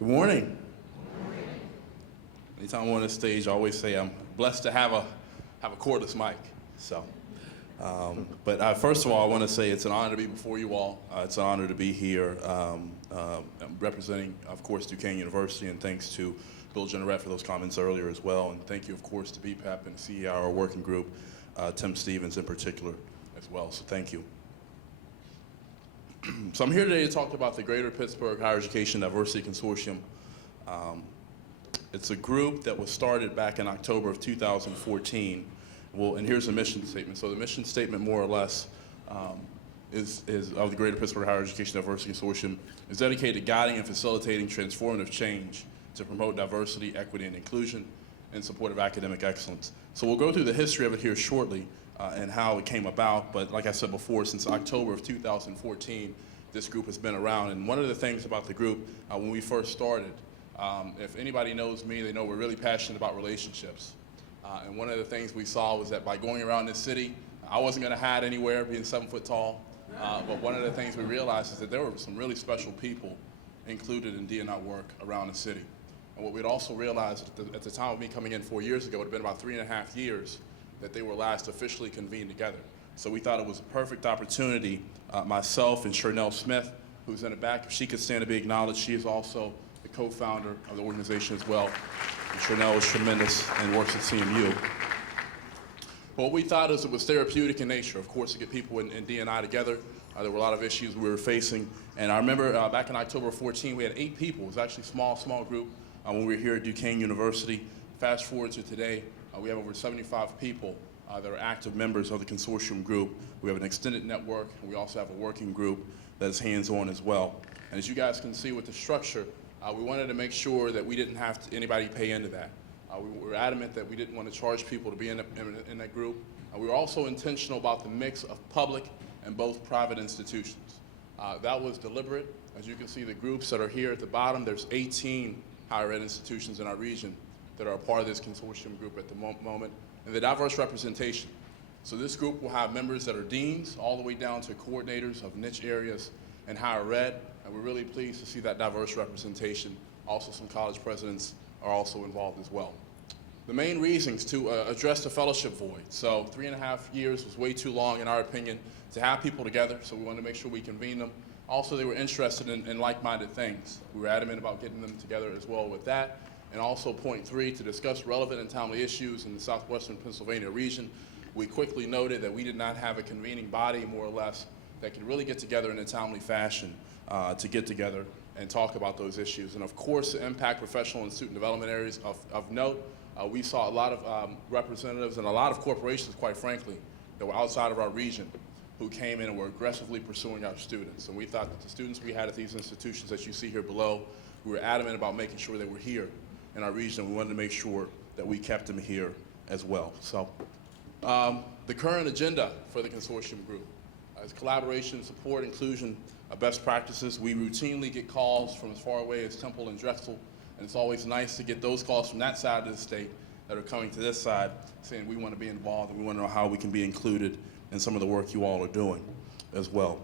Good morning. Anytime I'm on this stage, I always say I'm blessed to have a cordless mic. But first of all, I want to say it's an honor to be before you all. It's an honor to be here representing, of course, Duquesne University, and thanks to Bill Generette for those comments earlier as well. And thank you, of course, to BPAP and the CEIR working group, Tim Stevens in particular as well. So thank you. So I'm here today to talk about the Greater Pittsburgh Higher Education Diversity Consortium. It's a group that was started back in October of 2014. Well, and here's the mission statement. So the mission statement, more or less, is of the Greater Pittsburgh Higher Education Diversity Consortium is dedicated to guiding and facilitating transformative change to promote diversity, equity, and inclusion in support of academic excellence. So we'll go through the history of it here shortly and how it came about. But like I said before, since October of 2014, this group has been around. And one of the things about the group, when we first started, if anybody knows me, they know we're really passionate about relationships. And one of the things we saw was that by going around this city, I wasn't going to hide anywhere, being 7 foot tall. But one of the things we realized is that there were some really special people included in D&I work around the city. And what we'd also realized at the time of me coming in 4 years ago, it had been about 3.5 years that they were last officially convened together. So we thought it was a perfect opportunity. Myself and Chernell Smith, who's in the back, if she could stand to be acknowledged, she is also the co-founder of the organization as well. And Chernell is tremendous and works at CMU. But what we thought is it was therapeutic in nature, of course, to get people in D&I together. There were a lot of issues we were facing. And I remember back in October 14, we had 8 people. It was actually a small group when we were here at Duquesne University. Fast forward to today, we have over 75 people that are active members of the consortium group. We have an extended network, and we also have a working group that is hands-on as well. And as you guys can see with the structure, we wanted to make sure that we didn't have anybody pay into that. We were adamant that we didn't want to charge people to be in that group. We were also intentional about the mix of public and both private institutions. That was deliberate. As you can see, the groups that are here at the bottom, there's 18 higher ed institutions in our region that are a part of this consortium group at the moment, and the diverse representation. So this group will have members that are deans all the way down to coordinators of niche areas in higher ed, and we're really pleased to see that diverse representation. Also, some college presidents are also involved as well. The main reasons to address the fellowship void. So 3.5 years was way too long, in our opinion, to have people together, so we wanted to make sure we convened them. Also, they were interested in like-minded things. We were adamant about getting them together as well with that. And also, point 3, to discuss relevant and timely issues in the southwestern Pennsylvania region. We quickly noted that we did not have a convening body, more or less, that could really get together in a timely fashion to get together and talk about those issues. And of course, to impact professional and student development areas of note, we saw a lot of representatives and a lot of corporations, quite frankly, that were outside of our region who came in and were aggressively pursuing our students. And we thought that the students we had at these institutions that you see here below, we were adamant about making sure they were here in our region. We wanted to make sure that we kept them here as well. So the current agenda for the consortium group is collaboration, support, inclusion, best practices. We routinely get calls from as far away as Temple and Drexel, and it's always nice to get those calls from that side of the state that are coming to this side saying we want to be involved and we want to know how we can be included in some of the work you all are doing as well.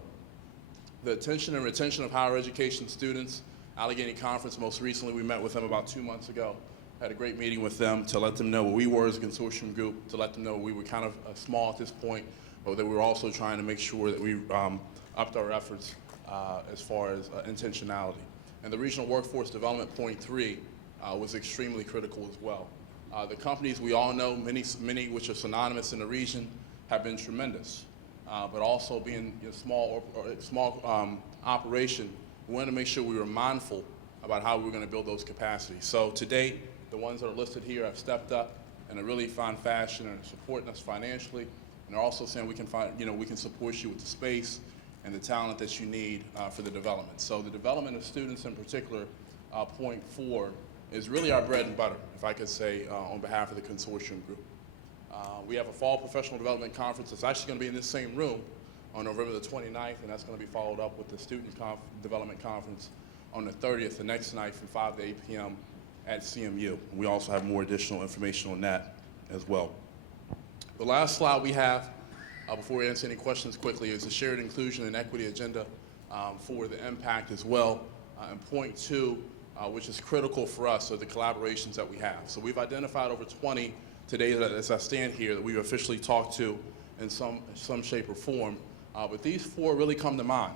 The attention and retention of higher education students, Allegheny Conference, most recently we met with them about 2 months ago. Had a great meeting with them to let them know what we were as a consortium group, to let them know we were kind of small at this point, but that we were also trying to make sure that we upped our efforts as far as intentionality. And the regional workforce development, point 3, was extremely critical as well. The companies we all know, many which are synonymous in the region, have been tremendous, but also being a small operation, we wanted to make sure we were mindful about how we were going to build those capacities. So to date, the ones that are listed here have stepped up in a really fine fashion and are supporting us financially, and are also saying we can support you with the space and the talent that you need for the development. So the development of students in particular, point 4, is really our bread and butter, if I could say, on behalf of the consortium group. We have a fall professional development conference that's actually going to be in this same room on November the 29th, and that's going to be followed up with the student development conference on the 30th, the next night from 5 to 8 p.m. at CMU. We also have more additional information on that as well. The last slide we have, before we answer any questions quickly, is the shared inclusion and equity agenda for the impact as well. And point 2 which is critical for us, are the collaborations that we have. So we've identified over 20 today that, as I stand here, that we've officially talked to in some shape or form. But these 4 really come to mind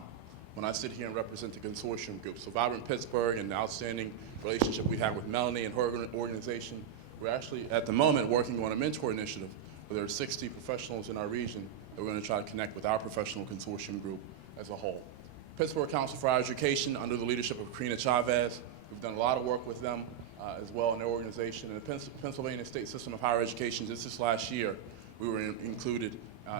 when I sit here and represent the consortium group. So Vibrant Pittsburgh and the outstanding relationship we have with Melanie and her organization. We're actually, at the moment, working on a mentor initiative where there are 60 professionals in our region that we're going to try to connect with our professional consortium group as a whole. Pittsburgh Council for Higher Education, under the leadership of Karina Chavez, we've done a lot of work with them as well in their organization. And the Pennsylvania State System of Higher Education, just this last year, we were included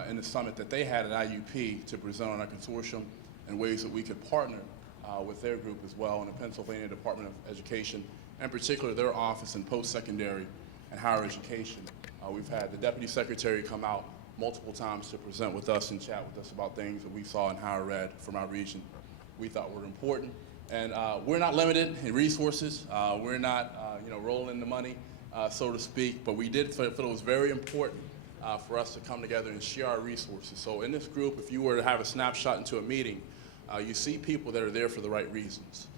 in the summit that they had at IUP to present on our consortium and ways that we could partner with their group as well in the Pennsylvania Department of Education, in particular their office in post-secondary and higher education. We've had the Deputy Secretary come out multiple times to present with us and chat with us about things that we saw in higher ed from our region we thought were important. And we're not limited in resources. We're not rolling the money, so to speak, but we did feel it was very important for us to come together and share our resources. So in this group, if you were to have a snapshot into a meeting, you see people that are there for the right reasons.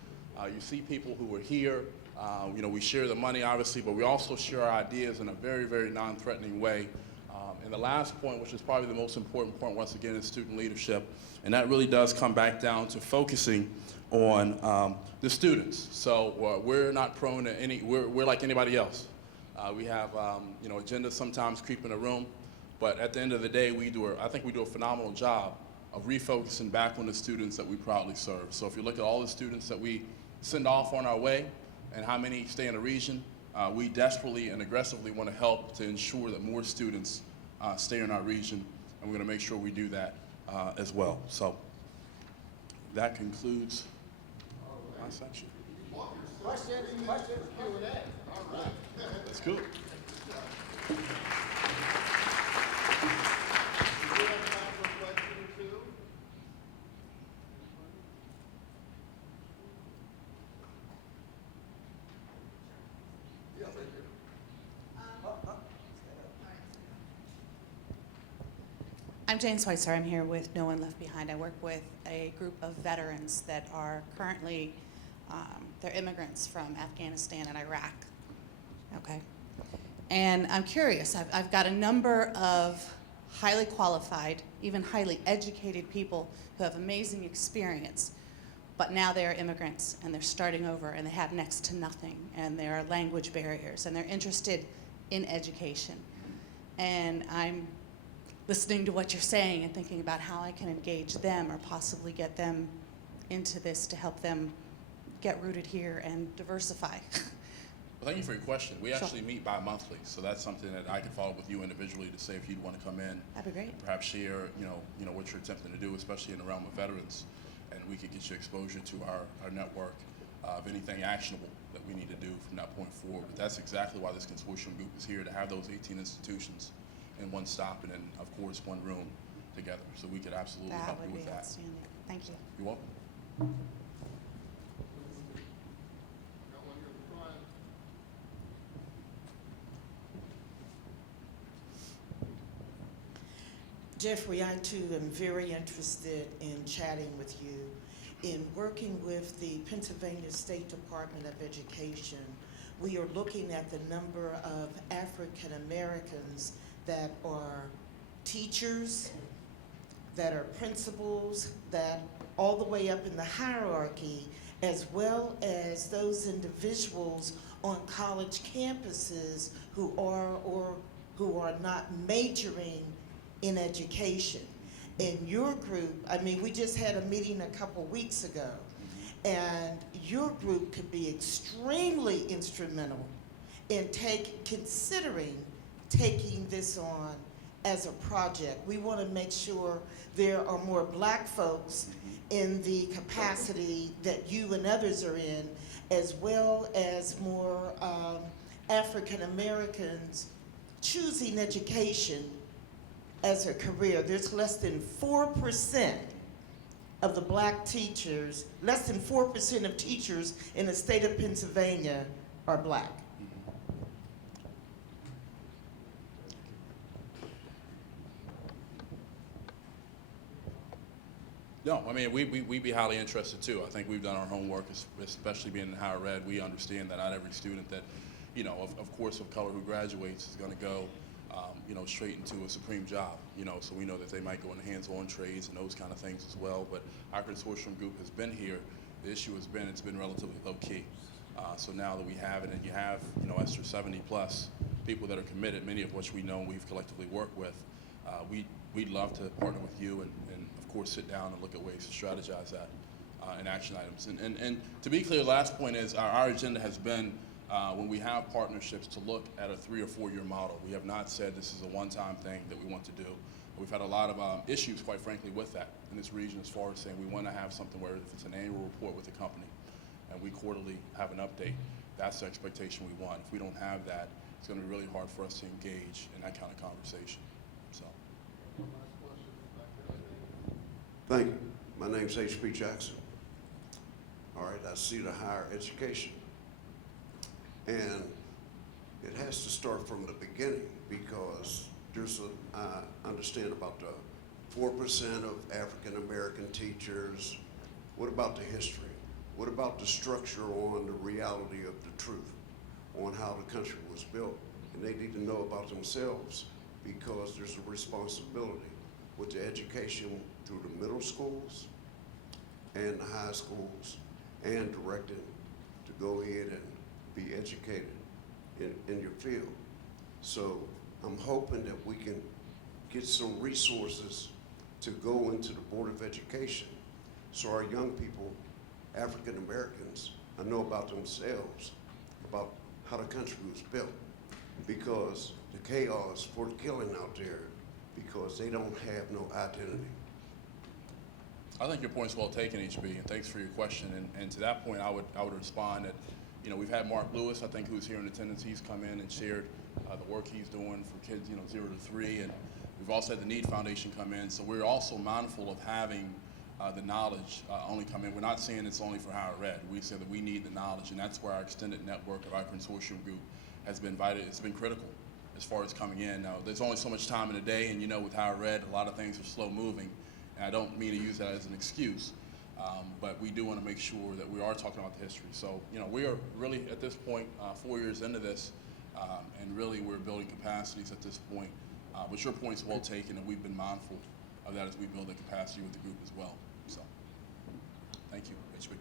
You see people who are here. We share the money, obviously, but we also share our ideas in a very, very non-threatening way. And the last point, which is probably the most important point, once again, is student leadership. And that really does come back down to focusing on the students. So we're not prone to we're like anybody else. We have, agendas sometimes creep in the room, but at the end of the day, I think we do a phenomenal job of refocusing back on the students that we proudly serve. So if you look at all the students that we send off on our way and how many stay in the region, we desperately and aggressively want to help to ensure that more students stay in our region, and we're going to make sure we do that as well. So that concludes my section. Questions, Q&A. All right. That's cool. I'm Jane Schweitzer. I'm here with No One Left Behind. I work with a group of veterans that are currently, they're immigrants from Afghanistan and Iraq, okay? And I'm curious, I've got a number of highly qualified, even highly educated people who have amazing experience, but now they're immigrants and they're starting over and they have next to nothing and there are language barriers and they're interested in education. And I'm listening to what you're saying and thinking about how I can engage them or possibly get them into this to help them get rooted here and diversify. Well, thank you for your question. We actually meet bi-monthly, so that's something that I can follow up with you individually to say if you'd want to come in. That'd be great. Perhaps share, what you're attempting to do, especially in the realm of veterans, and we could get you exposure to our network of anything actionable that we need to do from that point forward. But that's exactly why this consortium group is here, to have those 18 institutions in one stop and in, of course, one room together. So we could absolutely help you with that. That would be outstanding. Thank you. You're welcome. Jeffrie, I too am very interested in chatting with you. In working with the Pennsylvania State Department of Education, we are looking at the number of African Americans that are teachers, that are principals, that all the way up in the hierarchy, as well as those individuals on college campuses who are or who are not majoring in education. In your group, we just had a meeting a couple weeks ago, and your group could be extremely instrumental in considering taking this on as a project. We want to make sure there are more Black folks in the capacity that you and others are in, as well as more African Americans choosing education as a career. There's less than 4% of the Black teachers, less than 4% of teachers in the state of Pennsylvania are Black. No, I mean, we'd be highly interested too. I think we've done our homework, especially being in higher ed. We understand that not every student that, you know, of course, of color who graduates is going to go, you know, straight into a supreme job. You know, so we know that they might go into hands-on trades and those kind of things as well. But our consortium group has been here. The issue has been, it's been relatively low-key. So now that we have it, and you have, you know, extra 70+ people that are committed, many of which we know we've collectively worked with, we'd love to partner with you and of course sit down and look at ways to strategize that in action items. And to be clear, last point is our agenda has been when we have partnerships to look at a 3 or 4 year model. We have not said this is a one-time thing that we want to do. We've had a lot of issues, quite frankly, with that in this region as far as saying we want to have something where if it's an annual report with the company and we quarterly have an update, that's the expectation we want. If we don't have that, it's going to be really hard for us to engage in that kind of conversation. So. Thank you. My name's H.P. Jackson. All right, I see the higher education. And it has to start from the beginning because I understand about the 4% of African American teachers. What about the history? What about the structure on the reality of the truth, on how the country was built? And they need to know about themselves because there's a responsibility with the education through the middle schools and the high schools and directed to go ahead and be educated in your field. So I'm hoping that we can get some resources to go into the Board of Education so our young people, African Americans, know about themselves, about how the country was built, because the chaos for the killing out there, because they don't have no identity. I think your point's well taken, HB, and thanks for your question. And to that point, I would respond that, you know, we've had Mark Lewis, I think, who's here in attendance. He's come in and shared the work he's doing for kids, you know, 0 to 3, and we've also had the Need Foundation come in. So we're also mindful of having the knowledge only come in. We're not saying it's only for higher ed. We say that we need the knowledge, and that's where our extended network of our consortium group has been invited. It's been critical as far as coming in. Now, there's only so much time in a day, and you know, with higher ed, a lot of things are slow moving. And I don't mean to use that as an excuse, but we do want to make sure that we are talking about the history. So, you know, we are really at this point 4 years into this, and really we're building capacities at this point. But your point's well taken, and we've been mindful of that as we build the capacity with the group as well. So, thank you, HB.